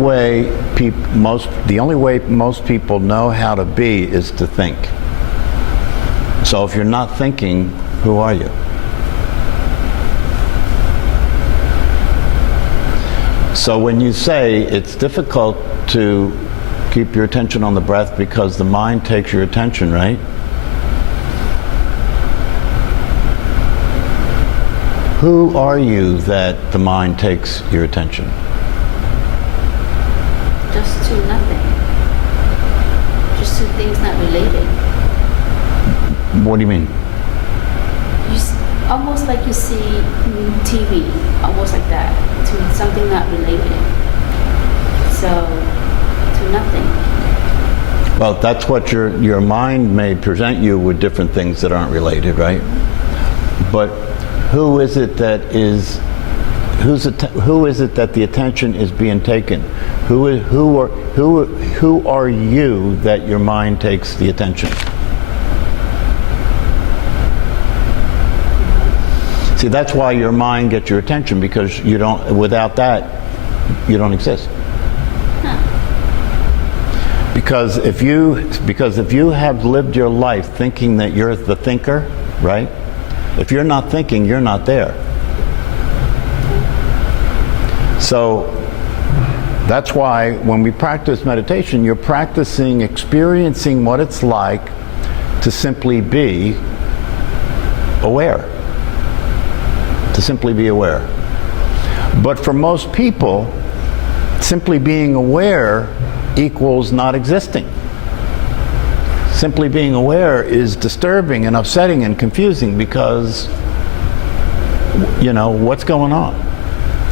The only way most people know how to be is to think. So if you're not thinking, who are you? So when you say it's difficult to keep your attention on the breath because the mind takes your attention, right? Who are you that the mind takes your attention? Just to nothing. Just to things not related. What do you mean? Almost like you see TV, almost like that, to something not related. So, to nothing. Well, that's what your mind may present you with different things that aren't related, right? But who is it that the attention is being taken? Who are you that your mind takes the attention? See, that's why your mind gets your attention, because without that, you don't exist. Because if you have lived your life thinking that you're the thinker, right? If you're not thinking, you're not there. So that's why when we practice meditation, you're practicing experiencing what it's like to simply be aware. To simply be aware. But for most people, simply being aware equals not existing. Simply being aware is disturbing and upsetting and confusing because, what's going on?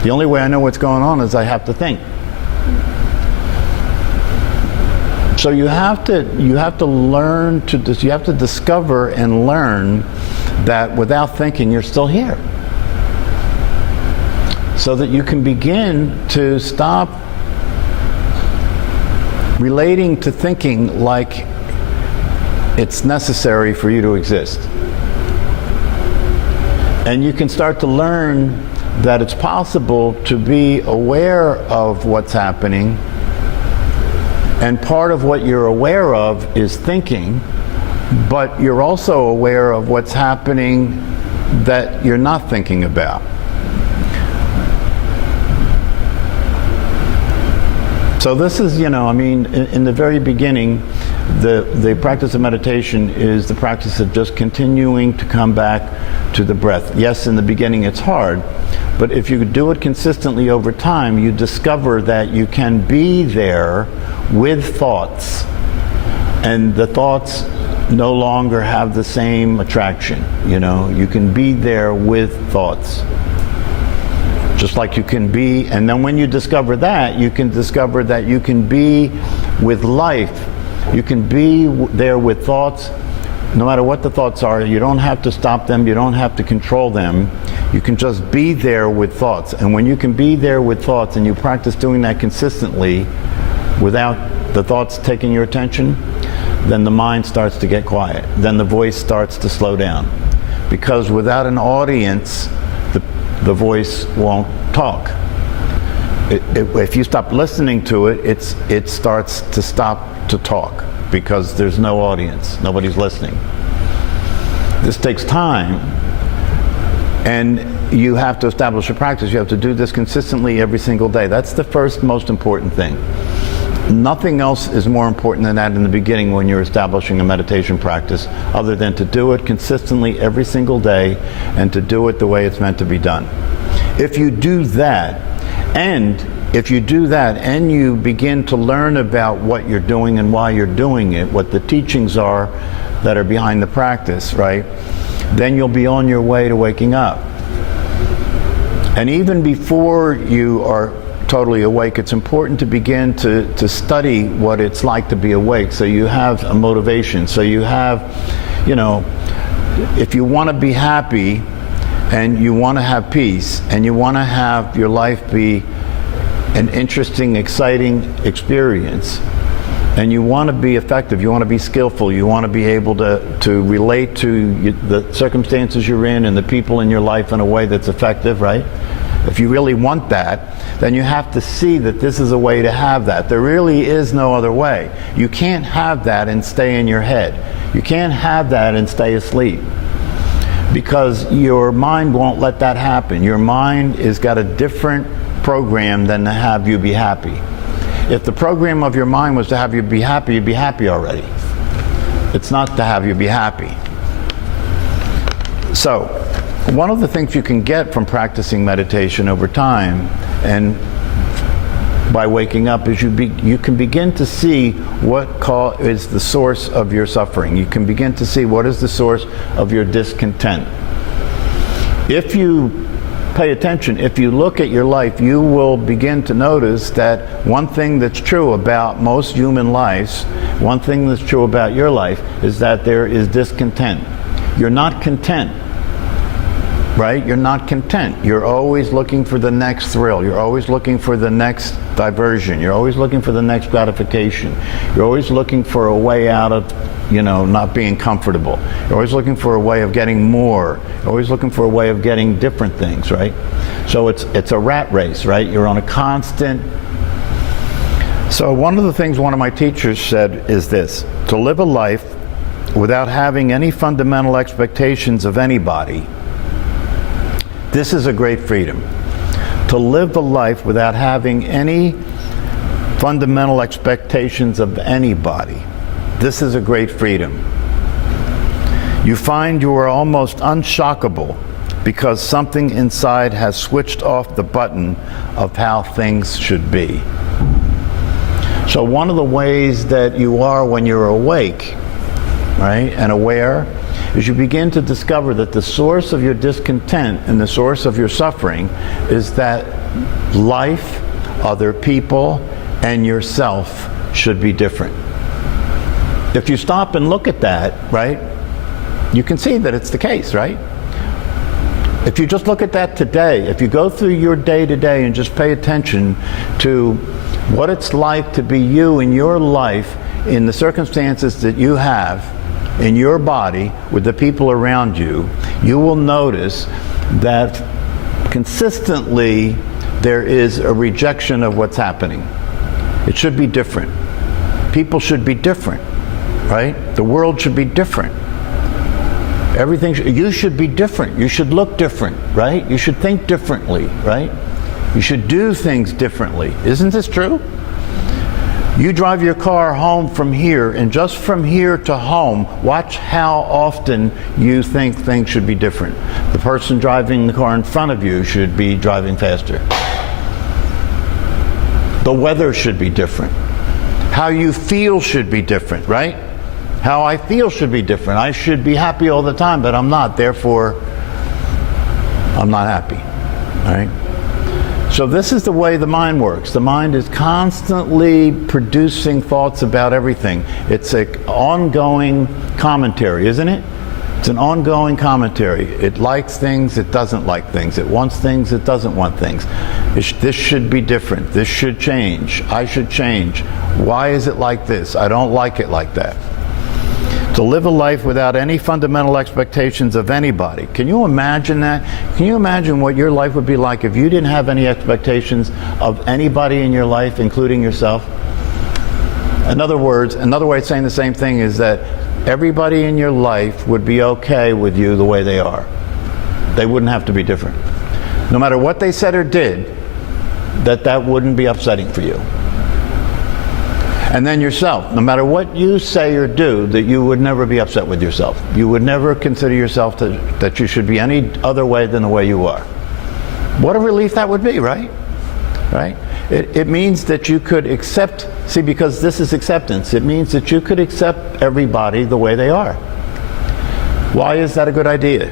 The only way I know what's going on is I have to think. So you have to learn you have to discover and learn that without thinking you're still here. So that you can begin to stop relating to thinking like it's necessary for you to exist. And you can start to learn that it's possible to be aware of what's happening, and part of what you're aware of is thinking, but you're also aware of what's happening that you're not thinking about. So this is, in the very beginning, the practice of meditation is the practice of just continuing to come back to the breath. Yes, in the beginning it's hard, but if you do it consistently over time, you discover that you can be there with thoughts, and the thoughts no longer have the same attraction. You can be there with thoughts. Just like you can be, and then when you discover that, you can discover that you can be with life. You can be there with thoughts, no matter what the thoughts are. You don't have to stop them, you don't have to control them. You can just be there with thoughts. And when you can be there with thoughts, and you practice doing that consistently without the thoughts taking your attention, then the mind starts to get quiet. Then the voice starts to slow down. Because without an audience, the voice won't talk. If you stop listening to it, it starts to stop to talk because there's no audience, nobody's listening. This takes time, and you have to establish a practice. You have to do this consistently every single day. That's the first most important thing. Nothing else is more important than that in the beginning when you're establishing a meditation practice, other than to do it consistently every single day and to do it the way it's meant to be done. If you do that, and you begin to learn about what you're doing and why you're doing it, what the teachings are that are behind the practice, right? Then you'll be on your way to waking up. And even before you are totally awake, it's important to begin to study what it's like to be awake, so you have a motivation. So you have, if you want to be happy and you want to have peace and you want to have your life be an interesting, exciting experience, and you want to be effective, you want to be skillful, you want to be able to relate to the circumstances you're in and the people in your life in a way that's effective, right? if you really want that, then you have to see that this is a way to have that. There really is no other way. You can't have that and stay in your head. You can't have that and stay asleep, because your mind won't let that happen. Your mind has got a different program than to have you be happy. If the program of your mind was to have you be happy, you'd be happy already. It's not to have you be happy. So, one of the things you can get from practicing meditation over time and by waking up is you can begin to see what is the source of your suffering. You can begin to see what is the source of your discontent. If you pay attention, if you look at your life, you will begin to notice that one thing that's true about most human lives, one thing that's true about your life, is that there is discontent. You're not content, right? You're not content. You're always looking for the next thrill. You're always looking for the next diversion. You're always looking for the next gratification. You're always looking for a way out of, not being comfortable. You're always looking for a way of getting more. You're always looking for a way of getting different things, right? So it's a rat race, right? You're on a constant. So one of the things one of my teachers said is this: to live a life without having any fundamental expectations of anybody, this is a great freedom. To live a life without having any fundamental expectations of anybody, this is a great freedom. You find you are almost unshockable because something inside has switched off the button of how things should be. So one of the ways that you are when you're awake, right, and aware, is you begin to discover that the source of your discontent and the source of your suffering is that life, other people, and yourself should be different. If you stop and look at that, right, you can see that it's the case, right? If you just look at that today, if you go through your day to day and just pay attention to what it's like to be you in your life, in the circumstances that you have, in your body, with the people around you, you will notice that consistently there is a rejection of what's happening. It should be different. People should be different, right? The world should be different. Everything, you should be different. You should look different, right? You should think differently, right? You should do things differently. Isn't this true? You drive your car home from here, and just from here to home, watch how often you think things should be different. The person driving the car in front of you should be driving faster. The weather should be different. How you feel should be different, right? How I feel should be different. I should be happy all the time, but I'm not. Therefore, I'm not happy, all right? So this is the way the mind works. The mind is constantly producing thoughts about everything. It's an ongoing commentary, isn't it? It's an ongoing commentary. It likes things, it doesn't like things. It wants things, it doesn't want things. This should be different. This should change. I should change. Why is it like this? I don't like it like that. To live a life without any fundamental expectations of anybody. Can you imagine that? Can you imagine what your life would be like if you didn't have any expectations of anybody in your life, including yourself? In other words, another way of saying the same thing is that everybody in your life would be okay with you the way they are. They wouldn't have to be different. No matter what they said or did, that wouldn't be upsetting for you. And then yourself, no matter what you say or do, that you would never be upset with yourself. You would never consider yourself that you should be any other way than the way you are. What a relief that would be, right? Right? It means that you could accept, see, because this is acceptance, it means that you could accept everybody the way they are. Why is that a good idea?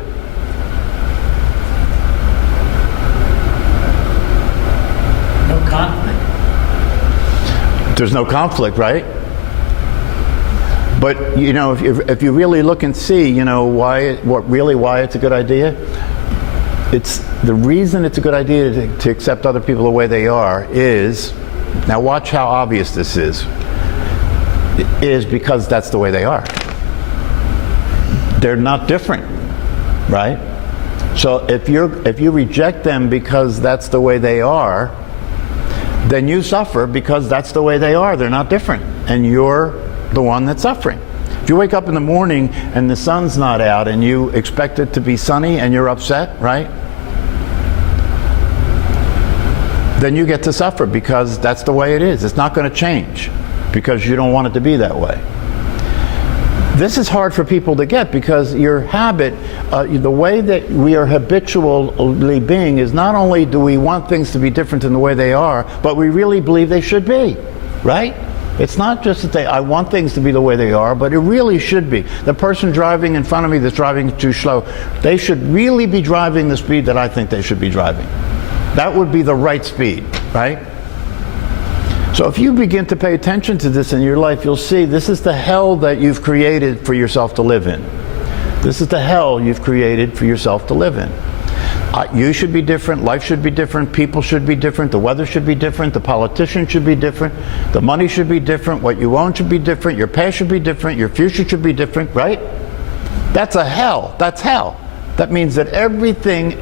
No conflict. There's no conflict, right? But if you really look and see, why it's a good idea. It's the reason it's a good idea to accept other people the way they are is, now watch how obvious this is because that's the way they are. They're not different, right? So if you reject them because that's the way they are, then you suffer because that's the way they are. They're not different, and you're the one that's suffering. If you wake up in the morning and the sun's not out and you expect it to be sunny and you're upset, right? Then you get to suffer because that's the way it is. It's not going to change because you don't want it to be that way. This is hard for people to get because your habit, the way that we are habitually being is not only do we want things to be different than the way they are, but we really believe they should be, right? It's not just that I want things to be the way they are, but it really should be. The person driving in front of me that's driving too slow, they should really be driving the speed that I think they should be driving. That would be the right speed, right? So if you begin to pay attention to this in your life, you'll see this is the hell that you've created for yourself to live in. This is the hell you've created for yourself to live in. You should be different, life should be different, people should be different, the weather should be different, the politicians should be different, the money should be different, what you own should be different, your past should be different, your future should be different, right? That's a hell. That's hell. That means that everything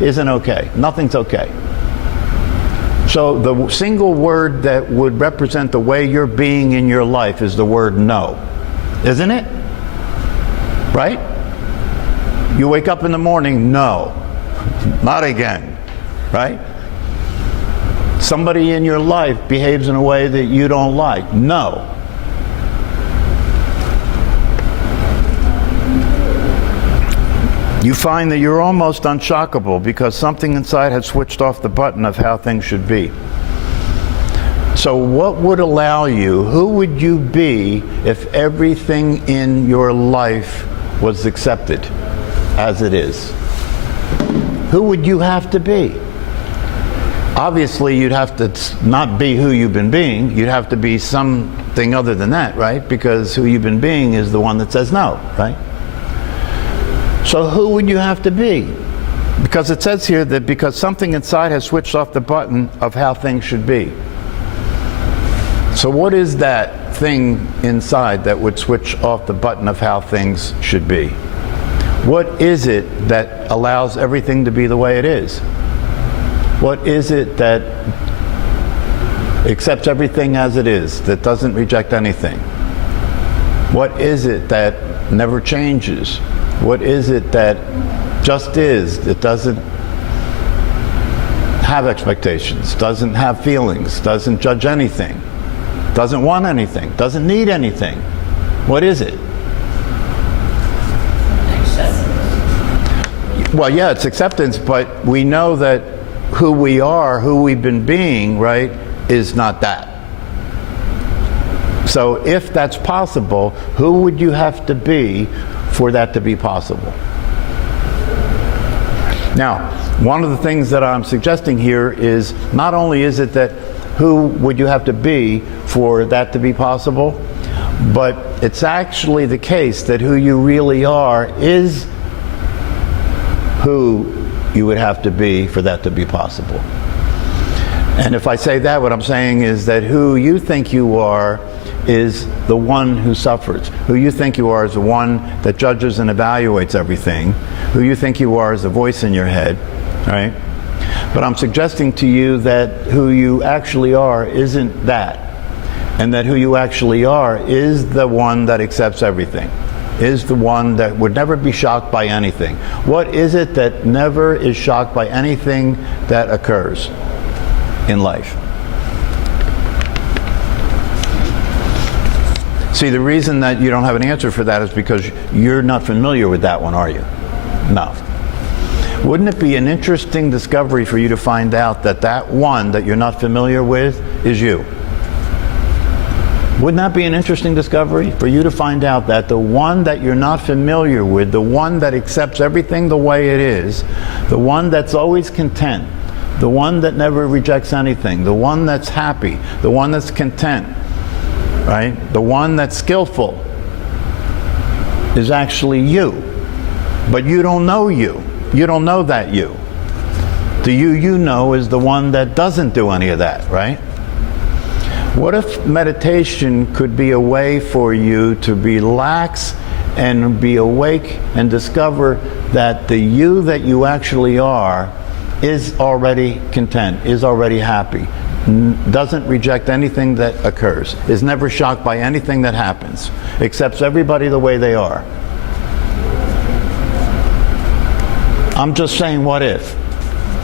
isn't okay. Nothing's okay. So the single word that would represent the way you're being in your life is the word no. Isn't it? Right? You wake up in the morning, no. Not again. Right? Somebody in your life behaves in a way that you don't like. No. You find that you're almost unshockable because something inside has switched off the button of how things should be. So what would allow you, who would you be if everything in your life was accepted as it is? Who would you have to be? Obviously, you'd have to not be who you've been being. You'd have to be something other than that, right? Because who you've been being is the one that says no, right? So who would you have to be? Because it says here that because something inside has switched off the button of how things should be. So what is that thing inside that would switch off the button of how things should be? What is it that allows everything to be the way it is? What is it that accepts everything as it is, that doesn't reject anything? What is it that never changes? What is it that just is, that doesn't have expectations, doesn't have feelings, doesn't judge anything, doesn't want anything, doesn't need anything? What is it? Acceptance. Well, yeah, it's acceptance, but we know that who we are, who we've been being, right, is not that. So if that's possible, who would you have to be for that to be possible? Now, one of the things that I'm suggesting here is not only is it that who would you have to be for that to be possible, but it's actually the case that who you really are is who you would have to be for that to be possible. And if I say that, what I'm saying is that who you think you are is the one who suffers. Who you think you are is the one that judges and evaluates everything. Who you think you are is the voice in your head, right? But I'm suggesting to you that who you actually are isn't that. And that who you actually are is the one that accepts everything. Is the one that would never be shocked by anything. What is it that never is shocked by anything that occurs in life? See, the reason that you don't have an answer for that is because you're not familiar with that one, are you? No. Wouldn't it be an interesting discovery for you to find out that that one that you're not familiar with is you? Wouldn't that be an interesting discovery for you to find out that the one that you're not familiar with, the one that accepts everything the way it is, the one that's always content, the one that never rejects anything, the one that's happy, the one that's content, right? The one that's skillful is actually you. But you don't know you. You don't know that you. The you know is the one that doesn't do any of that, right? What if meditation could be a way for you to relax and be awake and discover that the you that you actually are is already content, is already happy, doesn't reject anything that occurs, is never shocked by anything that happens, accepts everybody the way they are. I'm just saying, what if,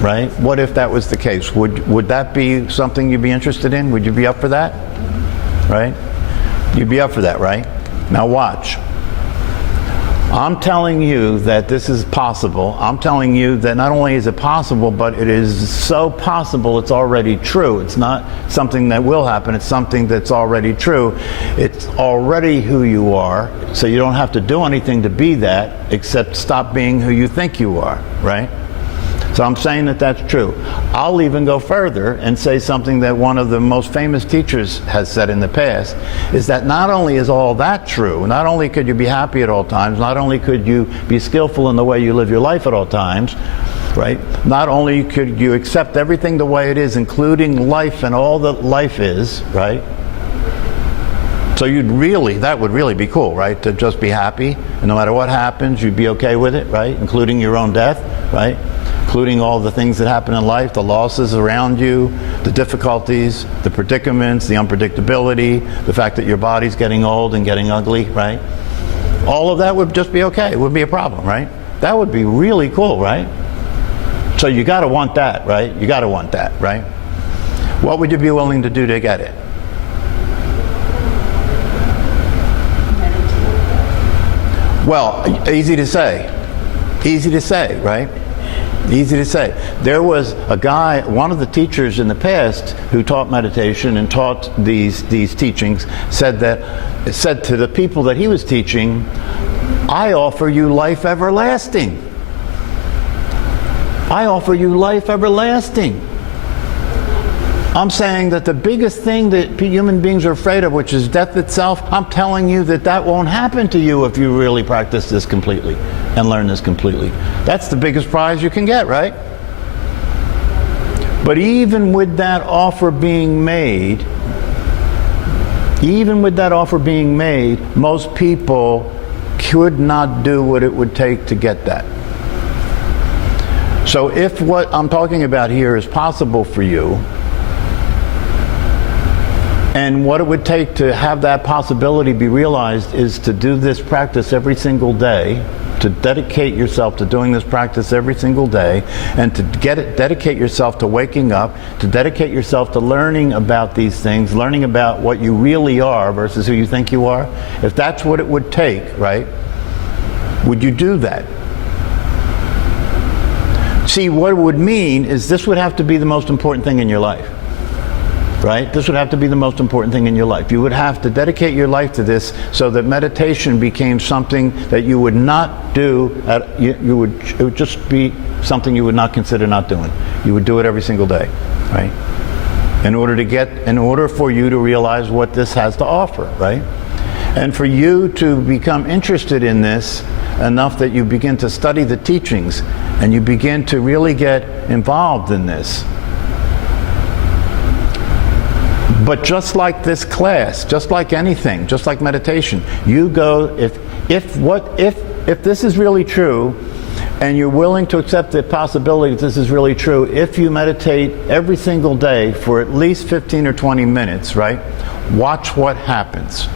right? What if that was the case? Would that be something you'd be interested in? Would you be up for that? Right? You'd be up for that, right? Now watch. I'm telling you that this is possible. I'm telling you that not only is it possible, but it is so possible it's already true. It's not something that will happen. It's something that's already true. It's already who you are, so you don't have to do anything to be that except stop being who you think you are, right? So I'm saying that that's true. I'll even go further and say something that one of the most famous teachers has said in the past, is that not only is all that true, not only could you be happy at all times, not only could you be skillful in the way you live your life at all times, right? Not only could you accept everything the way it is, including life and all that life is, right? So that would really be cool, right? To just be happy, and no matter what happens, you'd be okay with it, right? Including your own death, right? Including all the things that happen in life, the losses around you, the difficulties, the predicaments, the unpredictability, the fact that your body's getting old and getting ugly, right? All of that would just be okay. It wouldn't be a problem, right? That would be really cool, right? So you got to want that, right? You got to want that, right? What would you be willing to do to get it? Well, easy to say. Easy to say, right? Easy to say. There was a guy, one of the teachers in the past who taught meditation and taught these teachings, said to the people that he was teaching, I offer you life everlasting. I offer you life everlasting. I'm saying that the biggest thing that human beings are afraid of, which is death itself, I'm telling you that won't happen to you if you really practice this completely and learn this completely. That's the biggest prize you can get, right? But even with that offer being made, most people could not do what it would take to get that. So if what I'm talking about here is possible for you, and what it would take to have that possibility be realized is to do this practice every single day, to dedicate yourself to doing this practice every single day, and to dedicate yourself to waking up, to dedicate yourself to learning about these things, learning about what you really are versus who you think you are. If that's what it would take, right, would you do that? See, what it would mean is this would have to be the most important thing in your life. Right? This would have to be the most important thing in your life. You would have to dedicate your life to this so that meditation became something that you would not do, it would just be something you would not consider not doing. You would do it every single day, right? In order for you to realize what this has to offer, right? And for you to become interested in this enough that you begin to study the teachings and you begin to really get involved in this. But just like this class, just like anything, just like meditation, you go, if this is really true, and you're willing to accept the possibility that this is really true, if you meditate every single day for at least 15 or 20 minutes, right, watch what happens.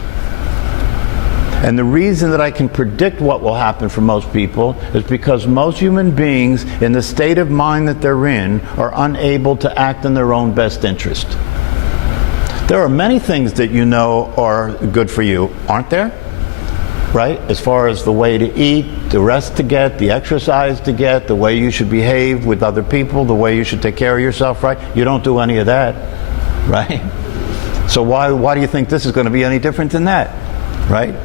And the reason that I can predict what will happen for most people is because most human beings, in the state of mind that they're in, are unable to act in their own best interest. There are many things that you know are good for you, aren't there? Right? As far as the way to eat, the rest to get, the exercise to get, the way you should behave with other people, the way you should take care of yourself, right? You don't do any of that, right? So why do you think this is going to be any different than that, right?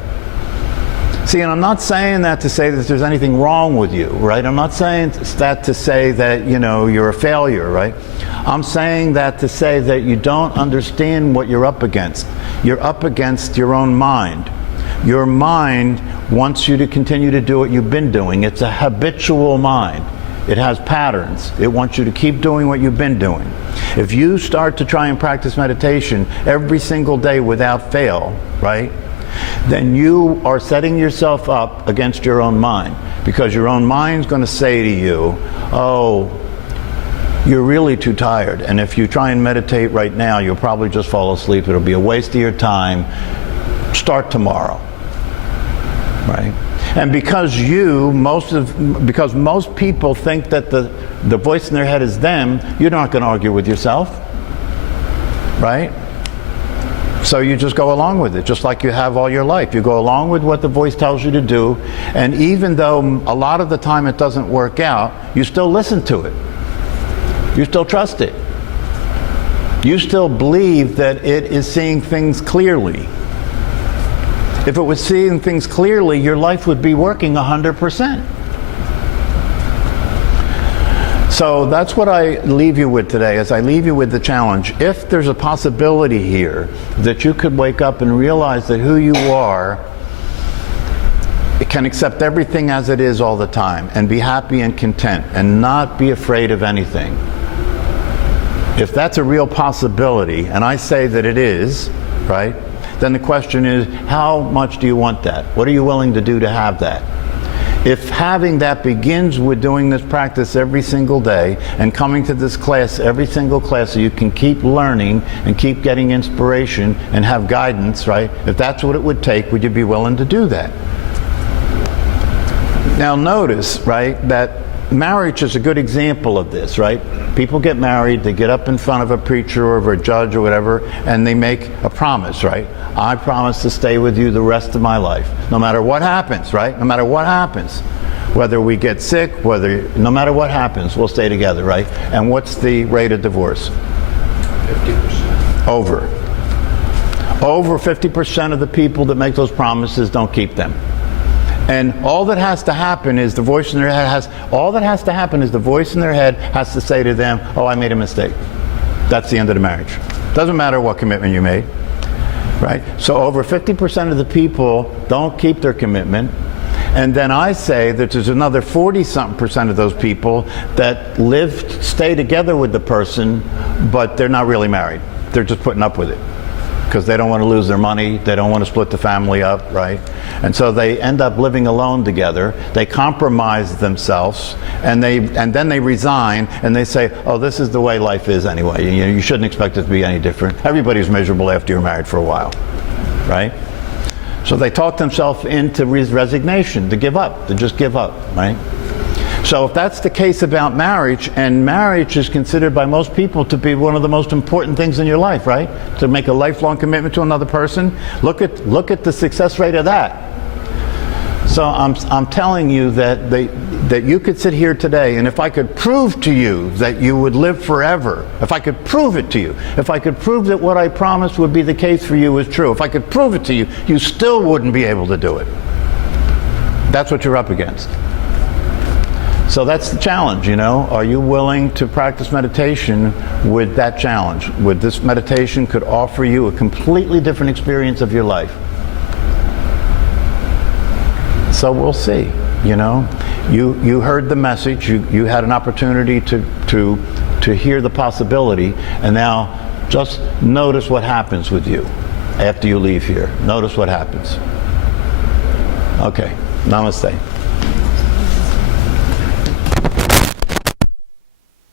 See, and I'm not saying that to say that there's anything wrong with you, right? I'm not saying that to say that, you're a failure, right? I'm saying that to say that you don't understand what you're up against. You're up against your own mind. Your mind wants you to continue to do what you've been doing. It's a habitual mind. It has patterns. It wants you to keep doing what you've been doing. If you start to try and practice meditation every single day without fail, right? then you are setting yourself up against your own mind, because your own mind's going to say to you, oh, you're really too tired, and if you try and meditate right now, you'll probably just fall asleep. It'll be a waste of your time. Start tomorrow, right? And because most people think that the voice in their head is them, you're not going to argue with yourself, right? So you just go along with it, just like you have all your life. You go along with what the voice tells you to do, and even though a lot of the time it doesn't work out, you still listen to it. You still trust it. You still believe that it is seeing things clearly. If it was seeing things clearly, your life would be working 100%. So that's what I leave you with today, as I leave you with the challenge. If there's a possibility here that you could wake up and realize that who you are, it can accept everything as it is all the time and be happy and content and not be afraid of anything. If that's a real possibility, and I say that it is, right, then the question is, how much do you want that? What are you willing to do to have that? If having that begins with doing this practice every single day and coming to this class every single class so you can keep learning and keep getting inspiration and have guidance, right? If that's what it would take, would you be willing to do that? Now notice, right, that marriage is a good example of this, right? People get married, they get up in front of a preacher or of a judge or whatever, and they make a promise, right? I promise to stay with you the rest of my life, no matter what happens, right? No matter what happens. Whether we get sick, no matter what happens, we'll stay together, right? And what's the rate of divorce? 50%. Over 50% of the people that make those promises don't keep them. And all that has to happen is the voice in their head has to say to them, oh, I made a mistake. That's the end of the marriage. Doesn't matter what commitment you made, right? So over 50% of the people don't keep their commitment. And then I say that there's another 40-something% of those people that stay together with the person, but they're not really married. They're just putting up with it, because they don't want to lose their money, they don't want to split the family up, right? And so they end up living alone together, they compromise themselves, and then they resign, and they say, oh, this is the way life is anyway. You shouldn't expect it to be any different. Everybody's miserable after you're married for a while, right? So they talk themselves into resignation, to give up, to just give up, right? So if that's the case about marriage, and marriage is considered by most people to be one of the most important things in your life, right? To make a lifelong commitment to another person, look at the success rate of that. So I'm telling you that you could sit here today, and if I could prove to you that you would live forever, if I could prove it to you, if I could prove that what I promised would be the case for you is true, if I could prove it to you, you still wouldn't be able to do it. That's what you're up against. So that's the challenge, you know. Are you willing to practice meditation with that challenge? With this meditation could offer you a completely different experience of your life. So we'll see, you know. You heard the message, you had an opportunity to hear the possibility, and now just notice what happens with you after you leave here. Notice what happens. Okay, namaste.